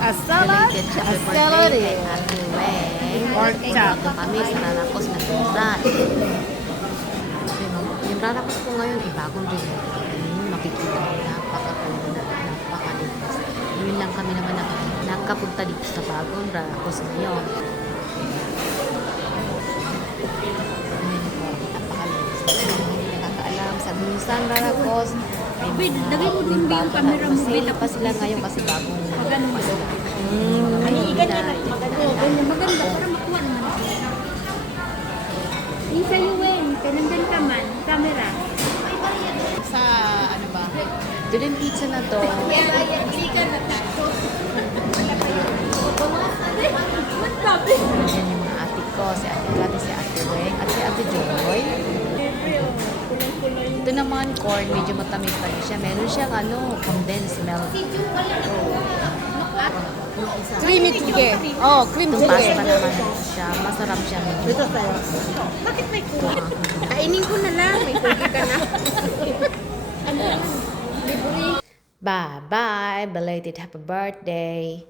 A salad? Belated A happy salad birthday kay is Ate Weng. pork chop. Dito kami sa Raracos na Tundan. Yung Raracos po ngayon ay bagong renovation. Makikita ko napakaganda, napakalinis. Yun lang kami naman nakapunta dito sa bagong Raracos ngayon. Ayun po, napakalinis. Hindi nakakaalam sa Gunsan Raracos. May bagong camera mo pa sila ngayon kasi bagong pa sila. Maganda para makuha naman ako. Yung sa'yo, Wen, kanandan ka man, camera. Sa ano ba? Doon pizza na to. Yan yung mga ate ko, si Ate Kati, si Ate Weng, at si Ate Joy. Ito naman, corn, medyo matamis pa rin siya. Meron siyang condensed milk. Creamy chicken. Oh, cream Itong pasta chicken. naman siya. Masarap siya. Dito tayo. Bakit may kuha? Kainin ko na lang, may kuha ka na. Bye-bye. Belated happy birthday.